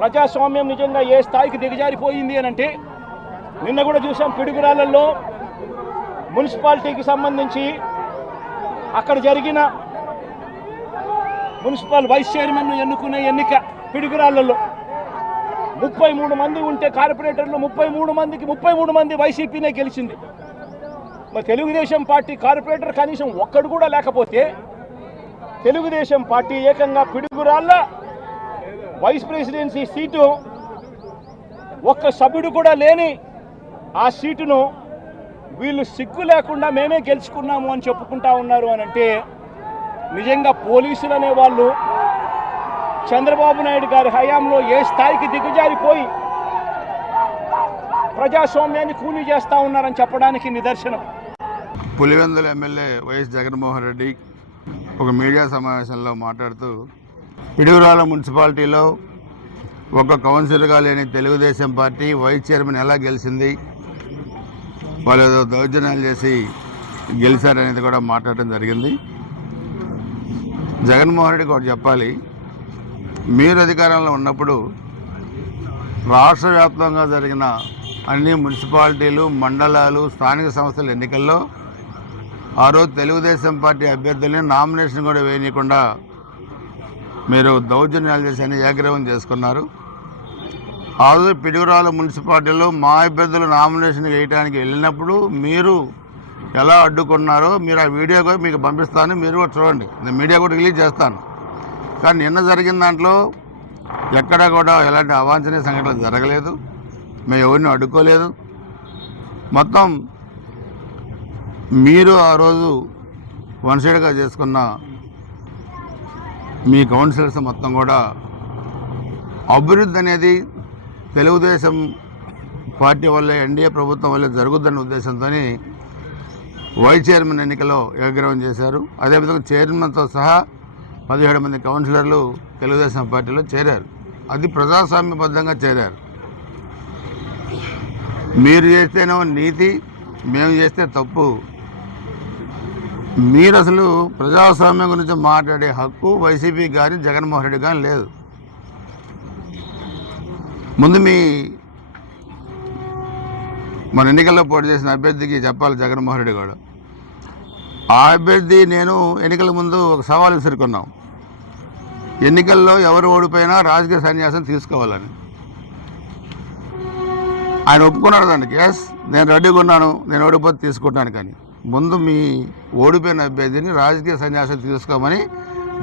ప్రజాస్వామ్యం నిజంగా ఏ స్థాయికి దిగజారిపోయింది అని అంటే నిన్న కూడా చూసాం పిడుగురాళ్ళల్లో మున్సిపాలిటీకి సంబంధించి అక్కడ జరిగిన మున్సిపల్ వైస్ చైర్మన్ను ఎన్నుకునే ఎన్నిక పిడుగురాళ్ళల్లో 33 మంది ఉంటే కార్పొరేటర్లు 33 మంది వైసీపీనే గెలిచింది. మరి తెలుగుదేశం పార్టీ కార్పొరేటర్ కనీసం ఒక్కడు కూడా లేకపోతే తెలుగుదేశం పార్టీ ఏకంగా పిడుగురాళ్ళ వైస్ ప్రెసిడెన్సీ సీటు ఒక్క సభ్యుడు కూడా లేని ఆ సీటును వీళ్ళు సిగ్గు లేకుండా మేమే గెలుచుకున్నాము అని చెప్పుకుంటా ఉన్నారు అని అంటే నిజంగా పోలీసులు అనేవాళ్ళు చంద్రబాబు నాయుడు గారి హయాంలో ఏ స్థాయికి దిగజారిపోయి ప్రజాస్వామ్యాన్ని కూలీ చేస్తూ ఉన్నారని చెప్పడానికి నిదర్శనం. పులివెందుల ఎమ్మెల్యే వైఎస్ జగన్మోహన్ రెడ్డి ఒక మీడియా సమావేశంలో మాట్లాడుతూ పిడుగురాళ్ళ మున్సిపాలిటీలో ఒక కౌన్సిలర్గా లేని తెలుగుదేశం పార్టీ వైస్ చైర్మన్ ఎలా గెలిచింది, వాళ్ళు ఏదో దౌర్జన్యాలు చేసి గెలిచారనేది కూడా మాట్లాడడం జరిగింది. జగన్మోహన్ రెడ్డికి ఒకటి చెప్పాలి, మీరు అధికారంలో ఉన్నప్పుడు రాష్ట్ర వ్యాప్తంగా జరిగిన అన్ని మున్సిపాలిటీలు, మండలాలు, స్థానిక సంస్థల ఎన్నికల్లో ఆ రోజు తెలుగుదేశం పార్టీ అభ్యర్థుల్ని నామినేషన్ కూడా వేయనీయకుండా మీరు దౌర్జన్యాలు చేసి ఏకగ్రీవం చేసుకున్నారు. ఆ రోజు పిడుగురాళ్ళ మున్సిపాలిటీలో మా అభ్యర్థులు నామినేషన్ వేయడానికి వెళ్ళినప్పుడు మీరు ఎలా అడ్డుకున్నారో మీరు ఆ వీడియో కూడా మీకు పంపిస్తాను, మీరు కూడా చూడండి. నేను మీడియా కూడా రిలీజ్ చేస్తాను. కానీ నిన్న జరిగిన దాంట్లో ఎక్కడా కూడా ఎలాంటి అవాంఛనీయ సంఘటనలు జరగలేదు, మేము ఎవరిని అడ్డుకోలేదు. మొత్తం మీరు ఆ రోజు వన్ సైడ్గా చేసుకున్న మీ కౌన్సిలర్స్ మొత్తం కూడా అభివృద్ధి అనేది తెలుగుదేశం పార్టీ వల్లే, ఎన్డీఏ ప్రభుత్వం వల్లే జరుగుద్దన్న ఉద్దేశంతో వైస్ చైర్మన్ ఎన్నికలో ఏకగ్రీవం చేశారు. అదేవిధంగా చైర్మన్తో సహా 17 మంది కౌన్సిలర్లు తెలుగుదేశం పార్టీలో చేరారు. అది ప్రజాస్వామ్యబద్ధంగా చేరారు. మీరు చేస్తేనేమో నీతి, మేము చేస్తే తప్పు. మీరు అసలు ప్రజాస్వామ్యం గురించి మాట్లాడే హక్కు వైసీపీ కానీ జగన్మోహన్ రెడ్డి కానీ లేదు. ముందు మన ఎన్నికల్లో పోటీ చేసిన అభ్యర్థికి చెప్పాలి జగన్మోహన్ రెడ్డి కూడా. ఆ అభ్యర్థి నేను ఎన్నికల ముందు ఒక సవాల్ విసురుకున్నాం, ఎన్నికల్లో ఎవరు ఓడిపోయినా రాజకీయ సన్యాసం తీసుకోవాలని. ఆయన ఒప్పుకున్నాడు దానికి. ఎస్, నేను రెడీగా ఉన్నాను, నేను ఓడిపోతే తీసుకుంటాను. కానీ ముందు మీ ఓడిపోయిన అభ్యర్థిని రాజకీయ సన్యాసం తీసుకోమని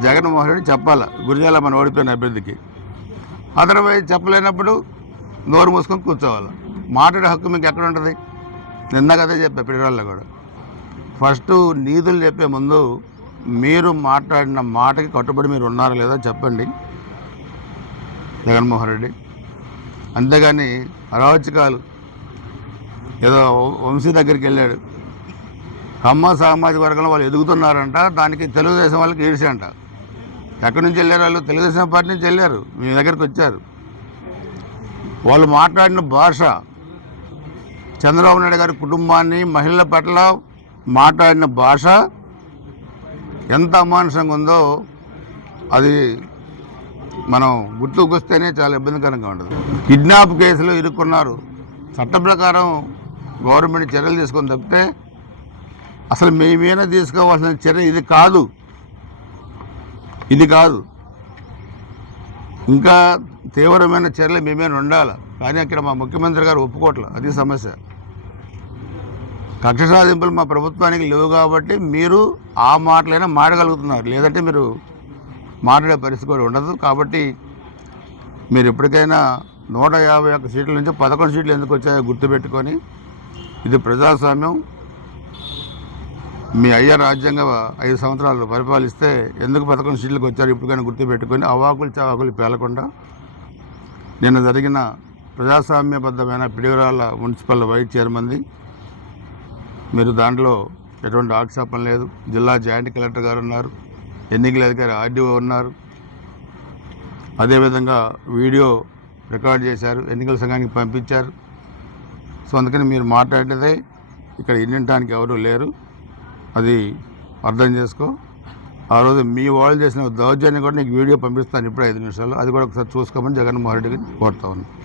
జగన్మోహన్ రెడ్డి చెప్పాలి గురిజాల మన ఓడిపోయిన అభ్యర్థికి. అదర్వైజ్ చెప్పలేనప్పుడు నోరు మూసుకొని కూర్చోవాలి. మాట్లాడే హక్కు మీకు ఎక్కడ ఉంటుంది? నిన్న కదే చెప్పా పిడుగురాళ్ళలో కూడా. ఫస్ట్ నీతులు చెప్పే ముందు మీరు మాట్లాడిన మాటకి కట్టుబడి మీరు ఉన్నారా లేదా చెప్పండి జగన్మోహన్ రెడ్డి. అంతేగాని అరాచకాలు, ఏదో వంశీ దగ్గరికి వెళ్ళాడు, కమ్మ సామాజిక వర్గంలో వాళ్ళు ఎదుగుతున్నారంట, దానికి తెలుగుదేశం వాళ్ళకి ఈడ్చి అంట. ఎక్కడి నుంచి వెళ్ళారు వాళ్ళు? తెలుగుదేశం పార్టీ నుంచి వెళ్ళారు, మీ దగ్గరికి వచ్చారు. వాళ్ళు మాట్లాడిన భాష, చంద్రబాబు నాయుడు గారి కుటుంబాన్ని, మహిళల పట్ల మాట్లాడిన భాష ఎంత అమానుషంగా ఉందో అది మనం గుర్తుకొస్తేనే చాలా ఇబ్బందికరంగా ఉండదు. కిడ్నాప్ కేసులో ఇరుక్కున్నారు. చట్ట ప్రకారం గవర్నమెంట్ చర్యలు తీసుకొని తప్పితే అసలు మేమైనా తీసుకోవాల్సిన చర్య ఇది కాదు. ఇంకా తీవ్రమైన చర్యలు మేమైనా ఉండాలి. కానీ అక్కడ మా ముఖ్యమంత్రి గారు ఒప్పుకోవట్లేదు. అది సమస్య. కక్ష సాధింపులు మా ప్రభుత్వానికి లేవు కాబట్టి మీరు ఆ మాటలైనా మాడగలుగుతున్నారు, లేదంటే మీరు మాట్లాడే పరిస్థితి కూడా ఉండదు. కాబట్టి మీరు ఎప్పటికైనా 151 సీట్ల నుంచి 11 సీట్లు ఎందుకు వచ్చాయో గుర్తుపెట్టుకొని, ఇది ప్రజాస్వామ్యం. మీ అయ్య రాజ్యాంగ 5 సంవత్సరాలు పరిపాలిస్తే ఎందుకు 11 సీట్లకు వచ్చారు ఇప్పటికైనా గుర్తుపెట్టుకొని అవాకులు చవాకులు పేలకుండా నిన్న జరిగిన ప్రజాస్వామ్యబద్ధమైన పిడుగురాళ్ళ మున్సిపల్ వైస్ చైర్మన్ది మీరు దాంట్లో ఎటువంటి ఆక్షేపం లేదు. జిల్లా జాయింట్ కలెక్టర్ గారు ఉన్నారు, ఎన్నికల అధికారి ఆర్డీఓ ఉన్నారు, అదేవిధంగా వీడియో రికార్డ్ చేశారు, ఎన్నికల సంఘానికి పంపించారు. సో అందుకని మీరు మాట్లాడేదే ఇక్కడ వినడానికి ఎవరు లేరు, అది అర్థం చేసుకో. ఆ రోజు మీ వాళ్ళు చేసిన దౌర్జన్యం కూడా నీకు వీడియో పంపిస్తాను ఇప్పుడు 5 నిమిషాలు. అది కూడా ఒకసారి చూసుకోమని జగన్మోహన్ రెడ్డికి కోరుతా ఉన్నాను.